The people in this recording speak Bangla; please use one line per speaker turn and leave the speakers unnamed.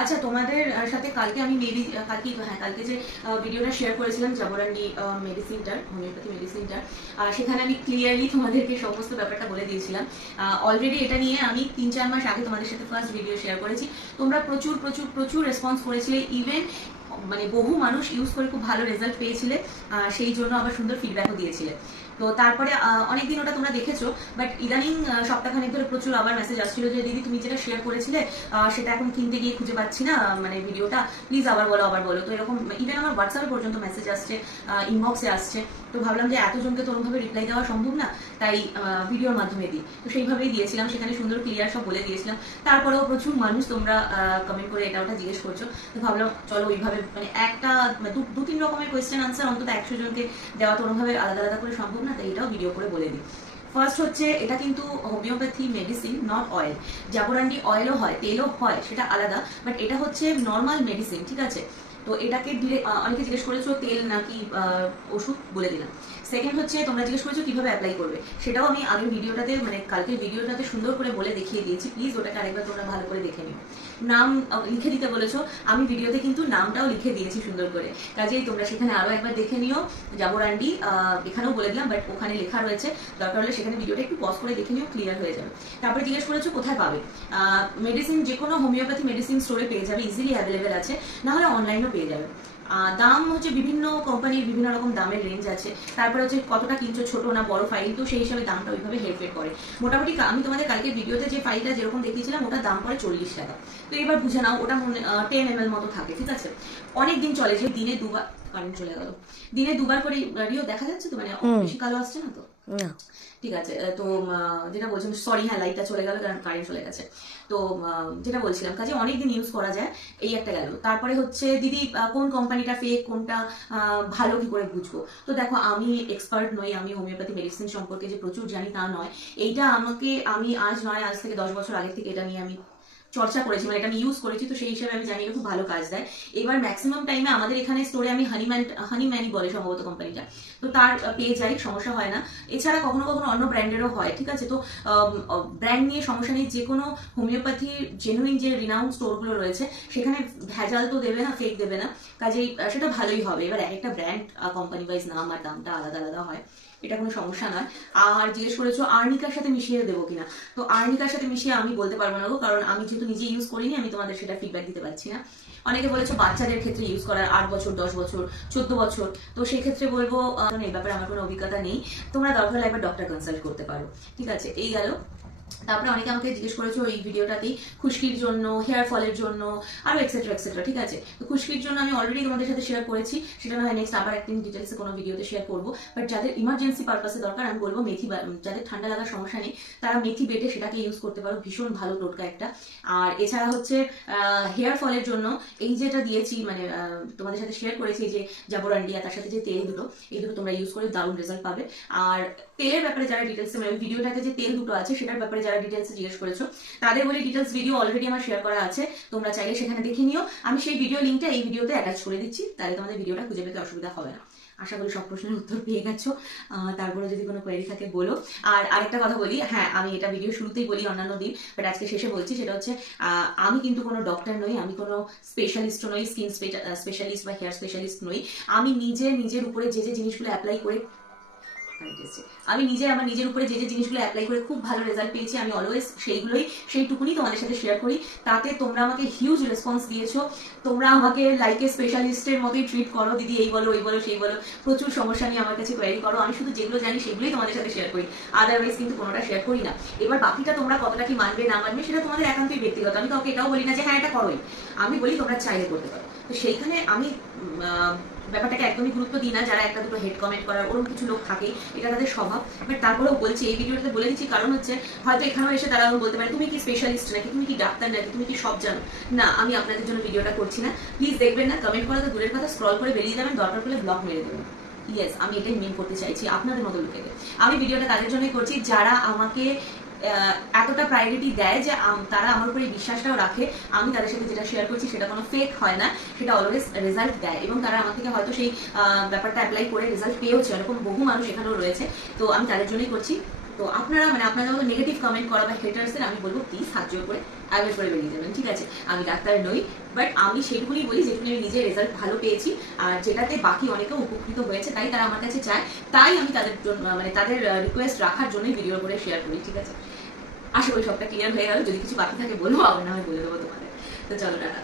আচ্ছা তোমাদের সাথে কালকে আমি মেবি কালকে হ্যাঁ কালকে যে ভিডিওটা শেয়ার করেছিলাম জবরান্ডি মেডিসিনটার হোমিওপ্যাথি মেডিসিনটার সেখানে আমি ক্লিয়ারলি তোমাদেরকে সমস্ত ব্যাপারটা বলে দিয়েছিলাম। অলরেডি এটা নিয়ে আমি তিন চার মাস আগে তোমাদের সাথে ফার্স্ট ভিডিও শেয়ার করেছি। তোমরা প্রচুর প্রচুর প্রচুর রেসপন্স করেছিলে। ইভেন মানে বহু মানুষ ইউজ করে খুব ভালো রেজাল্ট পেয়েছিলে সেই জন্য আবার সুন্দর ফিডব্যাকও দিয়েছিলে। তো তারপরে অনেকদিন ওটা তোমরা দেখেছ বাট ইদানিং সপ্তাহখানেক ধরে প্রচুর আবার মেসেজ আসছিল যে, দিদি, তুমি যেটা শেয়ার করেছিলে সেটা এখন কিনতে গিয়ে খুঁজে পাচ্ছি না মানে ভিডিওটা প্লিজ আবার বলো আবার বলো। তো এরকম ইভেন আমার হোয়াটসঅ্যাপে পর্যন্ত মেসেজ আসছে ইনবক্সে আসছে। তো ভাবলাম যে এতজনকে তো ওরকমভাবে রিপ্লাই দেওয়া সম্ভব না, তাই ভিডিওর মাধ্যমে দিই। তো সেইভাবেই দিয়েছিলাম, সেখানে সুন্দর ক্লিয়ার সব বলে দিয়েছিলাম। তারপরেও প্রচুর মানুষ তোমরা কমেন্ট করে এটা ওটা জিজ্ঞেস করছ। তো ভাবলাম, চলো ওইভাবে মানে একটা মানে দু- তিন রকমের কোয়েশ্চেন আনসার অন্তত একশো জনকে দেওয়া তো ওরকমভাবে আলাদা আলাদা করে সম্ভব না, তাই এটাও ভিডিও করে বলে দিই। ফার্স্ট হচ্ছে, এটা কিন্তু homeopathy medicine not oil jaborandi অয়েলও হয়, তেলও হয়, সেটা আলাদা বাট এটা হচ্ছে নর্মাল মেডিসিন ঠিক আছে? তো এটাকে অনেকে জিজ্ঞেস করেছ তেল নাকি ওষুধ বলে দিলাম। সেকেন্ড হচ্ছে, তোমরা জিজ্ঞেস করেছ কীভাবে অ্যাপ্লাই করবে। সেটাও আমি আগের ভিডিওটাতে মানে কালকের ভিডিওটাতে সুন্দর করে বলে দেখিয়ে দিয়েছি। প্লিজ ওটাকে আরেকবার তোমরা ভালো করে দেখে নিও। নাম লিখে দিতে বলেছ। আমি ভিডিওতে কিন্তু নামটাও লিখে দিয়েছি সুন্দর করে। কাজেই তোমরা সেখানে আরও একবার দেখে নিও। জাবরান্ডি এখানেও বলে দিলাম বাট ওখানে লেখা রয়েছে। দরকার হলে সেখানে ভিডিওটা একটু পজ করে দেখে নিও ক্লিয়ার হয়ে যাবে। তারপরে জিজ্ঞেস করেছ কোথায় পাবে? মেডিসিন যে কোনো হোমিওপ্যাথি মেডিসিন স্টোরে পেয়ে যাবে ইজিলি অ্যাভেলেবেল আছে। না হলে অনলাইনেও পেয়ে যাবে। দাম হচ্ছে বিভিন্ন কোম্পানির বিভিন্ন রকম দামের রেঞ্জ আছে। তারপরে হচ্ছে কতটা কিনছো, ছোট না বড় ফাইল তো সেই হিসাবে দামটা ওইভাবে হেরফের করে। মোটামুটি আমি তোমাদের কালকে ভিডিওতে যে ফাইলটা যেরকম দেখিয়েছিলাম, ওটার দাম পড়ে চল্লিশ টাকা। তো এবার বুঝে নাও, ওটা টেন এম মতো থাকে, ঠিক আছে? অনেক দিন চলে, যে দিনে দুবার কারেন্ট চলে গেল। দিনে দুবার করে রিও দেখা যাচ্ছে তো মানে বেশি কালো আসছে না তো? ঠিক আছে তো যেটা বলছিলাম সরি হ্যাঁ লাইটটা চলে গেল কারণ কারেন্ট চলে গেছে। তো যেটা বলছিলাম কাজে অনেকদিন ইউজ করা যায় এই একটা গেল। তারপরে হচ্ছে দিদি কোন কোম্পানিটা ফেক কোনটা আহ, ভালো কি করে বুঝব? তো দেখো আমি এক্সপার্ট নই আমি হোমিওপ্যাথি মেডিসিন সম্পর্কে যে প্রচুর জানি তা নয়। এইটা আমাকে আমি আজ নয় আজ থেকে দশ বছর আগে থেকে এটা নিয়ে আমি চর্চা করেছি মানে এটা আমি ইউজ করেছি, তো সেই হিসাবে আমি জানি খুব ভালো কাজ দেয়। এবার ম্যাক্সিমাম টাইমে আমাদের এখানে স্টোরে আমি হানিম্যান হানিম্যানই বলে সম্ভবত কোম্পানিটা তো তার পেয়ে যাই, সমস্যা হয় না। এছাড়া কখনো কখনো অন্য ব্র্যান্ডেরও হয়, ঠিক আছে? তো ব্র্যান্ড নিয়ে সমস্যা নেই, যে কোনো হোমিওপ্যাথি জেনুইন যে রিনাউন্ড স্টোরগুলো রয়েছে, সেখানে ভেজাল তো দেবে না ফেক দেবে না। কাজেই সেটা ভালোই হবে। এবার এক একটা ব্র্যান্ড কোম্পানি ওয়াইজ নাম আর দামটা আলাদা আলাদা হয়। এটা কোনো সমস্যা নয়। আর জিজ্ঞেস করেছ আর্নিকার সাথে মিশিয়ে দেবো কিনা? তো আর্নিকার সাথে মিশিয়ে আমি বলতে পারব না গো, কারণ আমি যেহেতু নিজে ইউজ করিনি, আমি তোমাদের সেটা ফিডব্যাক দিতে পারছি না। অনেকে বলেছ বাচ্চাদের ক্ষেত্রে ইউজ করার আট বছর, দশ বছর, চোদ্দ বছর। তো সেই ক্ষেত্রে বলব এই ব্যাপারে আমার কোনো অভিজ্ঞতা নেই। তোমরা দরকার হলে একবার ডক্টর কনসাল্ট করতে পারো। ঠিক আছে, এই গেল। তারপরে অনেকে আমাকে জিজ্ঞেস করেছ এই ভিডিওটাতেই খুশকির জন্য হেয়ার ফলের জন্য, আরও এক্সেট্রা এক্সেট্রা ঠিক আছে? তো খুশকির জন্য আমি অলরেডি তোমাদের সাথে শেয়ার করেছি, সেটা না হয় নেক্সট আবার একদিন ডিটেলসে কোনো ভিডিওতে শেয়ার করব। বাট যাদের ইমার্জেন্সি পারপাসে দরকার, আমি বলব মেথি যাদের ঠান্ডা লাগার সমস্যা নেই, তারা মেথি বেটে সেটাকে ইউজ করতে পারো, ভীষণ ভালো টোটকা একটা। আর এছাড়া হচ্ছে হেয়ার ফলের জন্য এই যেটা দিয়েছি মানে তোমাদের সাথে শেয়ার করেছি যে জাবরান্ডিয়া, তার সাথে যে তেল দুটো, এই দুটো তোমরা ইউজ করে দারুণ রেজাল্ট পাবে। আর তেলের ব্যাপারে যারা ডিটেলসে মানে ভিডিওটাতে যে তেল দুটো আছে, সেটার ব্যাপারে যারা ডিটেলসে জিজ্ঞেস করেছ, তাদের বলে ডিটেলস ভিডিও অলরেডি আমার শেয়ার করা আছে, তোমরা চাইলে সেখানে দেখে নিও। আমি সেই ভিডিও লিঙ্কটা এই ভিডিওতে অ্যাটাচ করে দিচ্ছি, তাহলে তোমাদের ভিডিওটা খুঁজে পেতে অসুবিধা হবে না। আশা করি সব প্রশ্নের উত্তর পেয়ে গেছো। তারপরে যদি কোনো কোয়েরি থাকে বলো। আর আরেকটা কথা বলি হ্যাঁ আমি এটা ভিডিও শুরুতেই বলি অন্যান্য দিন বাট আজকে শেষে বলছি, সেটা হচ্ছে আমি কিন্তু কোনো ডক্টর নই, আমি কোনো স্পেশালিস্ট নই স্কিন স্পেশালিস্ট বা হেয়ার স্পেশালিস্ট নই। আমি নিজে, নিজের উপরে যে যে জিনিসগুলো অ্যাপ্লাই করে আমি নিজে আমার নিজের উপরে যে যে জিনিসগুলো অ্যাপ্লাই করে খুব ভালো রেজাল্ট পেয়েছি, আমি অলওয়েজ সেইগুলোই, সেইটুকুনি তোমাদের সাথে শেয়ার করি। তাতে তোমরা আমাকে হিউজ রেসপন্স দিয়েছ। তোমরা আমাকে লাইকে স্পেশালিস্টের মতোই ট্রিট করো। দিদি এই বলো ওই বলো, সেই বলো। প্রচুর সমস্যা নিয়ে আমার কাছে কোয়ারি করো। আমি শুধু যেগুলো জানি সেগুলোই তোমাদের সাথে শেয়ার করি। আদারওয়াইজ কিন্তু কোনোটা শেয়ার করি না। এবার বাকিটা তোমরা কতটা কি মানবে, না মানবে, সেটা তোমাদের একান্তই ব্যক্তিগত। আমি কাউকে এটাও বলি না যে হ্যাঁ এটা করোই। আমি বলি, তোমরা চাইলে করতে পারো। তো সেইখানে আমি ব্যাপারটাকে একদমই গুরুত্ব দিই না, যারা একটা দুটো হেড কমেন্ট করার ওরকম কিছু লোক থাকে এটা তাদের স্বভাব। বাট তারপরেও বলছি, এই ভিডিওটাতে বলে দিচ্ছি কারণ হচ্ছে, হয়তো এখানেও এসে তারা বলতে পারে, তুমি কি স্পেশালিস্ট নাকি? তুমি কি ডাক্তার নাকি? তুমি কি সব জানো? না, আমি আপনাদের জন্য ভিডিওটা করছি না। প্লিজ দেখবেন না কমেন্ট করা তো দূরের কথা স্ক্রল করে বেরিয়ে যাবেন, দরকার পড়লে ব্লক মেরে দেবেন। ইয়েস আমি এটাই মিন করতে চাইছি আপনাদের মতো লোকেদের। আমি ভিডিওটা তাদের জন্যই করছি, যারা আমাকে এতটা প্রায়োরিটি দেয় যে তারা আমার উপরে বিশ্বাসটাও রাখে। আমি তাদের সাথে যেটা শেয়ার করছি সেটা কোনো ফেক হয় না, সেটা অলওয়েজ রেজাল্ট দেয়। এবং তারা আমার থেকে হয়তো সেই ব্যাপারটা অ্যাপ্লাই করে রেজাল্ট পেয়েওছে। এরকম বহু মানুষ এখানেও রয়েছে। তো আমি তাদের জন্যই করছি। তো আপনারা মানে আপনারা যখন নেগেটিভ কমেন্ট করা বা হেটার্সের আমি বলব প্লিজ জোর করে অ্যাভয়েড করে বেরিয়ে যাবেন, ঠিক আছে? আমি ডাক্তার নই বাট আমি সেটুকুনি বলি যেটুকুনি আমি নিজের রেজাল্ট ভালো পেয়েছি, আর যেটাতে বাকি অনেকে উপকৃত হয়েছে, তাই তারা আমার কাছে চায়, তাই আমি তাদের জন্য মানে তাদের রিকোয়েস্ট রাখার জন্যই ভিডিও করে শেয়ার করি, ঠিক আছে? আশা করি সবটা ক্লিয়ার হয়ে গেল, যদি কিছু বাকি থাকে বলব, আবার না আমি বলে দেবো তোমাদের। তো চলো টাটা।